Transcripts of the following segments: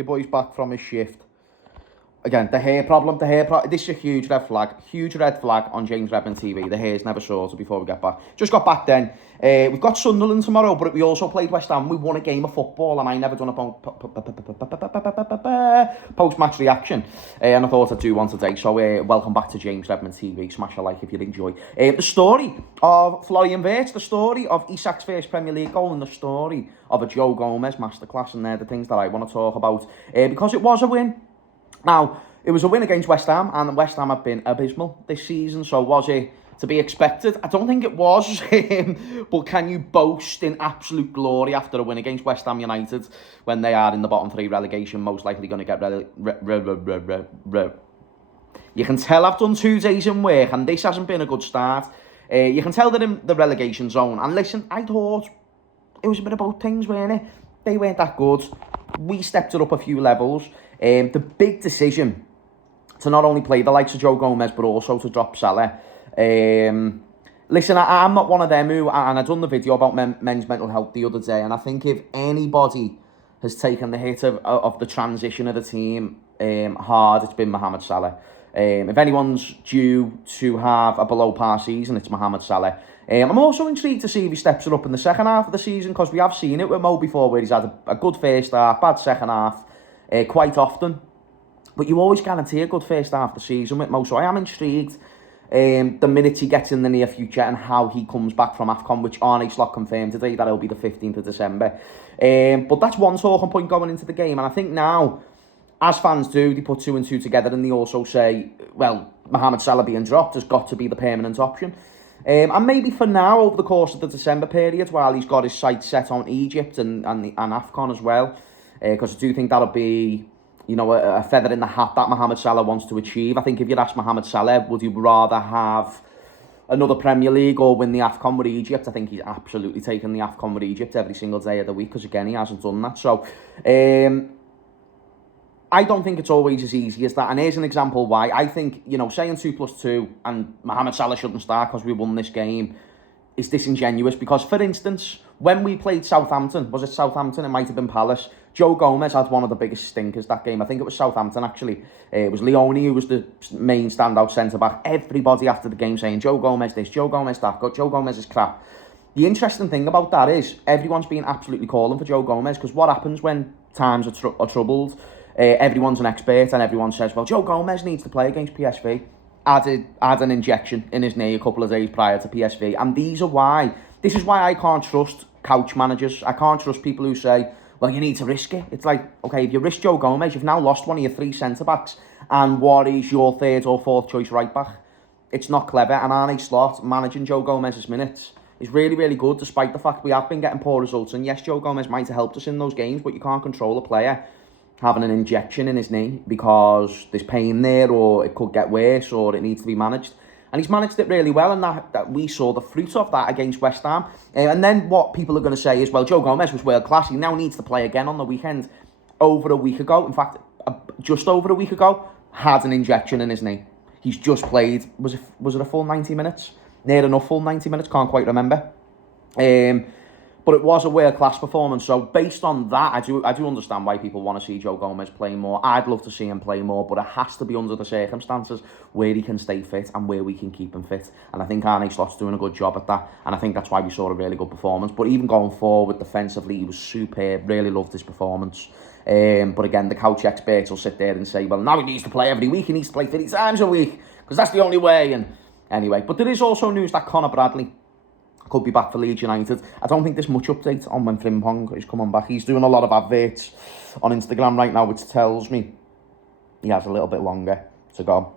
Your boy's back from his shift. Again, the hair problem. This is a huge red flag on James Redmond TV. The hair's never sorted before we get back. Just got back then. We've got Sunderland tomorrow, but we also played West Ham. We won a game of football, and I never done a post-match reaction. And I thought I'd do one today. So welcome back to James Redmond TV. Smash a like if you enjoy. The story of Florian Wirtz, the story of Isak's first Premier League goal, and the story of a Joe Gomez masterclass, and they're the things that I want to talk about. Because it was a win. Now, it was a win against West Ham, and West Ham have been abysmal this season, so was it to be expected? I don't think it was, but can you boast in absolute glory after a win against West Ham United when they are in the bottom three relegation, most likely going to get You can tell I've done 2 days in work, and this hasn't been a good start. You can tell they're in the relegation zone, and listen, I thought it was a bit of both things, weren't it? They weren't that good. We stepped it up a few levels. The big decision to not only play the likes of Joe Gomez, but also to drop Salah. Listen, I'm not one of them who, and I've done the video about men's mental health the other day, and I think if anybody has taken the hit of the transition of the team hard, it's been Mohamed Salah. If anyone's due to have a below-par season, it's Mohamed Salah. I'm also intrigued to see if he steps it up in the second half of the season, because we have seen it with Mo before, where he's had a good first half, bad second half, quite often. But you always guarantee a good first half of the season with Mo, so I am intrigued the minutes he gets in the near future and how he comes back from AFCON, which Arne confirmed today that it'll be the 15th of December. But that's one talking point going into the game, and I think now, as fans do, they put 2 and 2 together, and they also say, well, Mohamed Salah being dropped has got to be the permanent option. And maybe for now, over the course of the December period, while he's got his sights set on Egypt and AFCON as well, because I do think that'll be, you know, a feather in the hat that Mohamed Salah wants to achieve. I think if you'd ask Mohamed Salah, would he rather have another Premier League or win the AFCON with Egypt? I think he's absolutely taken the AFCON with Egypt every single day of the week, because again, he hasn't done that. So, I don't think it's always as easy as that. And here's an example why. I think, you know, saying 2+2 and Mohamed Salah shouldn't start because we won this game is disingenuous. Because, for instance, when we played Southampton, was it Southampton? It might have been Palace. Joe Gomez had one of the biggest stinkers that game. I think it was Southampton, actually. It was Leone who was the main standout centre-back. Everybody after the game saying, Joe Gomez this, Joe Gomez that, Joe Gomez is crap. The interesting thing about that is everyone's been absolutely calling for Joe Gomez, because what happens when times are troubled? Everyone's an expert and everyone says, well, Joe Gomez needs to play against PSV. Had an injection in his knee a couple of days prior to PSV. And this is why I can't trust couch managers. I can't trust people who say, well, you need to risk it. It's like, okay, if you risk Joe Gomez, you've now lost one of your 3 centre-backs. And what is your 3rd or 4th choice right-back? It's not clever. And Arne Slot managing Joe Gomez's minutes is really, really good, despite the fact we have been getting poor results. And yes, Joe Gomez might have helped us in those games, but you can't control a player having an injection in his knee because there's pain there, or it could get worse, or it needs to be managed. And he's managed it really well, and that we saw the fruit of that against West Ham. And then what people are going to say is, well, Joe Gomez was world class. He now needs to play again on the weekend. Over a week ago, in fact, just over a week ago, had an injection in his knee. He's just played, was it a full 90 minutes? Near enough full 90 minutes, can't quite remember. But it was a world-class performance. So based on that, I do understand why people want to see Joe Gomez play more. I'd love to see him play more, but it has to be under the circumstances where he can stay fit and where we can keep him fit. And I think Arne Slot's doing a good job at that. And I think that's why we saw a really good performance. But even going forward defensively, he was superb. Really loved his performance. But again, the couch experts will sit there and say, well, now he needs to play every week. He needs to play 30 times a week because that's the only way. And anyway, but there is also news that Conor Bradley could be back for Leeds United. I don't think there's much update on when Frimpong is coming back. He's doing a lot of adverts on Instagram right now, which tells me he has a little bit longer to go.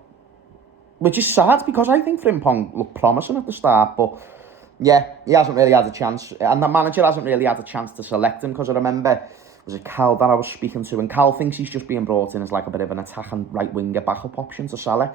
Which is sad, because I think Frimpong looked promising at the start, but yeah, he hasn't really had a chance. And the manager hasn't really had a chance to select him, because I remember, was it Cal that I was speaking to, and Cal thinks he's just being brought in as like a bit of an attacking right-winger backup option to Salah.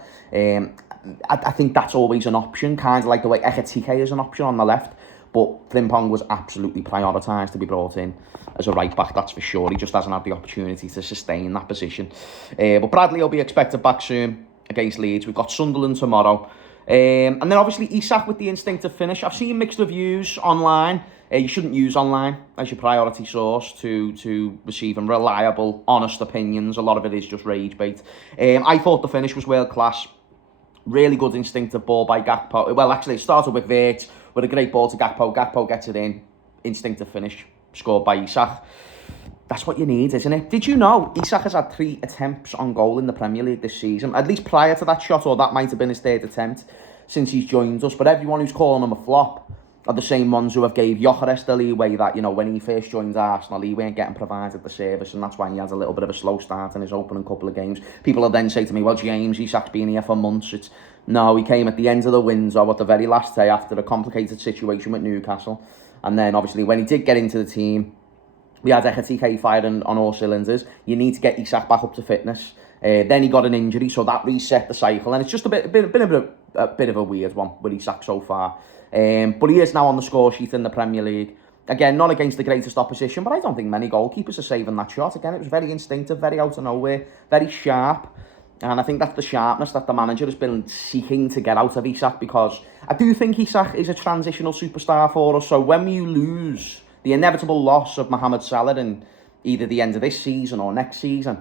I think that's always an option, kind of like the way Ekitike is an option on the left, but Frimpong was absolutely prioritised to be brought in as a right-back, that's for sure. He just hasn't had the opportunity to sustain that position. But Bradley will be expected back soon against Leeds. We've got Sunderland tomorrow. And then obviously Isak with the instinctive finish. I've seen mixed reviews online. You shouldn't use online as your priority source to receiving reliable, honest opinions. A lot of it is just rage bait. I thought the finish was world class. Really good instinctive ball by Gakpo. Well, actually, it started with Wirtz with a great ball to Gakpo. Gakpo gets it in. Instinctive finish. Scored by Isak. That's what you need, isn't it? Did you know Isak has had 3 attempts on goal in the Premier League this season? At least prior to that shot, or that might have been his 3rd attempt since he's joined us. But everyone who's calling him a flop are the same ones who have gave Gyökeres the leeway that, you know, when he first joined Arsenal, he weren't getting provided the service, and that's why he has a little bit of a slow start in his opening couple of games. People will then say to me, well, James, Isak's been here for months. No, he came at the end of the window at the very last day after a complicated situation with Newcastle. And then, obviously, when he did get into the team, we had Ekitike firing on all cylinders. You need to get Isak back up to fitness. Then he got an injury, so that reset the cycle. And it's just a bit of a weird one with Isak so far. But he is now on the score sheet in the Premier League. Again, not against the greatest opposition, but I don't think many goalkeepers are saving that shot. Again, it was very instinctive, very out of nowhere, very sharp. And I think that's the sharpness that the manager has been seeking to get out of Isak, because I do think Isak is a transitional superstar for us. So when you lose the inevitable loss of Mohamed Salah in either the end of this season or next season,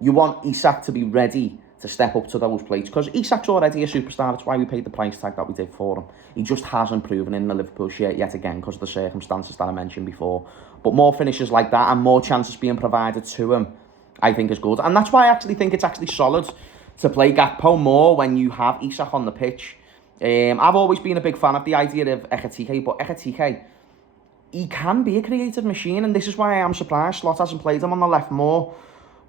you want Isak to be ready to step up to those plates, because Isak's already a superstar. That's why we paid the price tag that we did for him. He just hasn't proven in the Liverpool shirt yet again because of the circumstances that I mentioned before. But more finishes like that and more chances being provided to him, I think is good. And that's why I actually think it's actually solid to play Gakpo more when you have Isak on the pitch. I've always been a big fan of the idea of Ekitike, but Ekitike, he can be a creative machine, and this is why I am surprised Slot hasn't played him on the left more.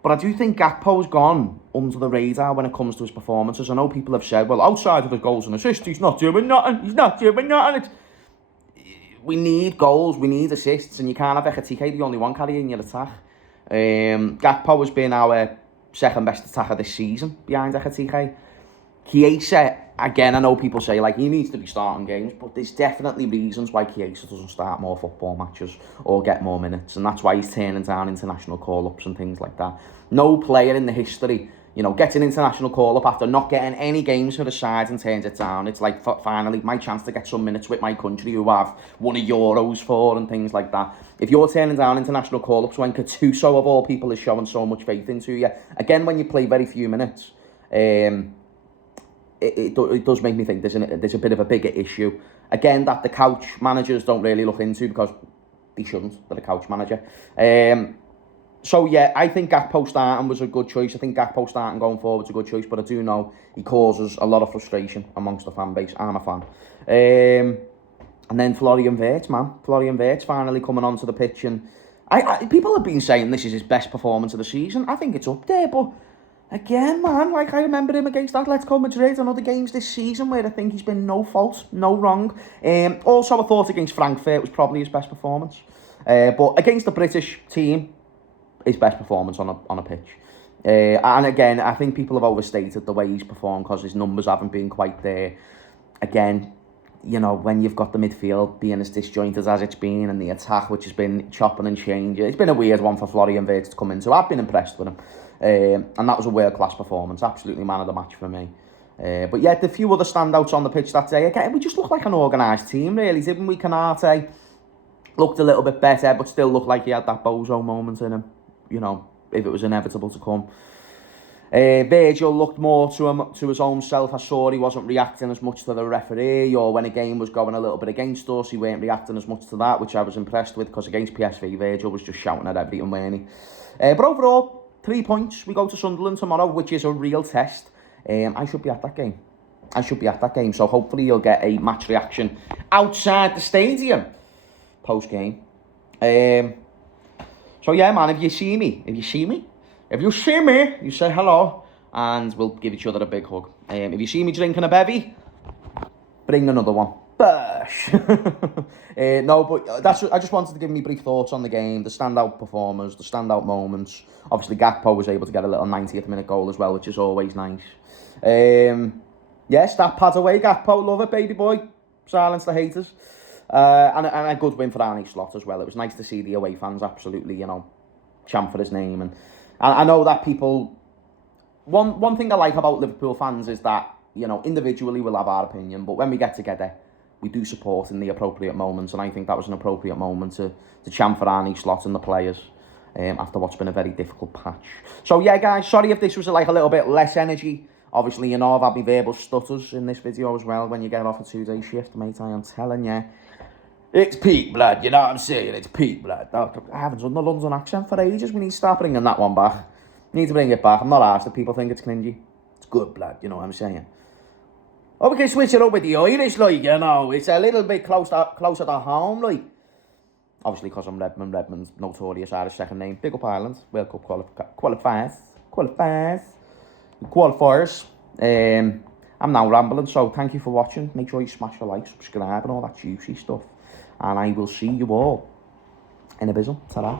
But I do think Gakpo's gone under the radar when it comes to his performances. I know people have said, well, outside of his goals and assists, he's not doing nothing. We need goals, we need assists, and you can't have Ekitike the only one carrying your attack. Gakpo has been our second best attacker this season behind Ekitike. Chiesa, again, I know people say like he needs to be starting games, but there's definitely reasons why Chiesa doesn't start more football matches or get more minutes, and that's why he's turning down international call-ups and things like that. No player in the history, you know, gets an international call-up after not getting any games for the side and turns it down. It's like, finally, my chance to get some minutes with my country who have won a Euros for and things like that. If you're turning down international call-ups when Gattuso, of all people, is showing so much faith into you, again, when you play very few minutes, it does make me think there's a bit of a bigger issue. Again, that the couch managers don't really look into, because they shouldn't. They're a couch manager. So yeah, I think Gakpo starting was a good choice. I think Gakpo starting going forward is a good choice, but I do know he causes a lot of frustration amongst the fan base. I'm a fan. And then Florian Wirtz, man. Florian Wirtz finally coming onto the pitch, and people have been saying this is his best performance of the season. I think it's up there, but again, man, like I remember him against Atletico Madrid and other games this season where I think he's been no fault, no wrong. Also, I thought against Frankfurt was probably his best performance. But against the British team, his best performance on a pitch. And again, I think people have overstated the way he's performed because his numbers haven't been quite there. Again, you know, when you've got the midfield being as disjointed as it's been and the attack which has been chopping and changing, it's been a weird one for Florian Wirtz to come into. I've been impressed with him. And that was a world-class performance. Absolutely man of the match for me. But yeah, the few other standouts on the pitch that day. Again, we just looked like an organised team, really, didn't we? Canate looked a little bit better, but still looked like he had that bozo moment in him, you know, if it was inevitable to come. Virgil looked more to his own self. I saw he wasn't reacting as much to the referee, or when a game was going a little bit against us, he weren't reacting as much to that, which I was impressed with, because against PSV, Virgil was just shouting at everything, weren't he? But overall, 3 points. We go to Sunderland tomorrow, which is a real test. I should be at that game. So hopefully you'll get a match reaction outside the stadium post-game. So yeah, man, if you see me, you say hello, and we'll give each other a big hug. If you see me drinking a bevy, bring another one. Bush. No, but I just wanted to give me brief thoughts on the game, the standout performers, the standout moments. Obviously, Gakpo was able to get a little 90th minute goal as well, which is always nice. Yes, that pad away, Gakpo, love it, baby boy. Silence the haters. And a good win for Arne Slot as well. It was nice to see the away fans absolutely, you know, champ for his name. And I know that people... One thing I like about Liverpool fans is that you know, individually we'll have our opinion, but when we get together, we do support in the appropriate moments, and I think that was an appropriate moment to champ for Arne Slot and the players after what's been a very difficult patch. So yeah, guys, sorry if this was like a little bit less energy. Obviously, you know, I've had my verbal stutters in this video as well when you get off a 2-day shift, mate. I am telling you. It's peak blood, you know what I'm saying? It's peak blood. I haven't done the London accent for ages. We need to start bringing that one back. Need to bring it back. I'm not arsed if people think it's cringy. It's good blood, you know what I'm saying? Oh, we can switch it up with the Irish, like, you know. It's a little bit closer to home, like. Obviously, because I'm Redmond. Redmond's notorious Irish second name. Big up Ireland. World Cup qualifiers. I'm now rambling, so thank you for watching. Make sure you smash the like, subscribe, and all that juicy stuff. And I will see you all in a bizzle. Ta-ra.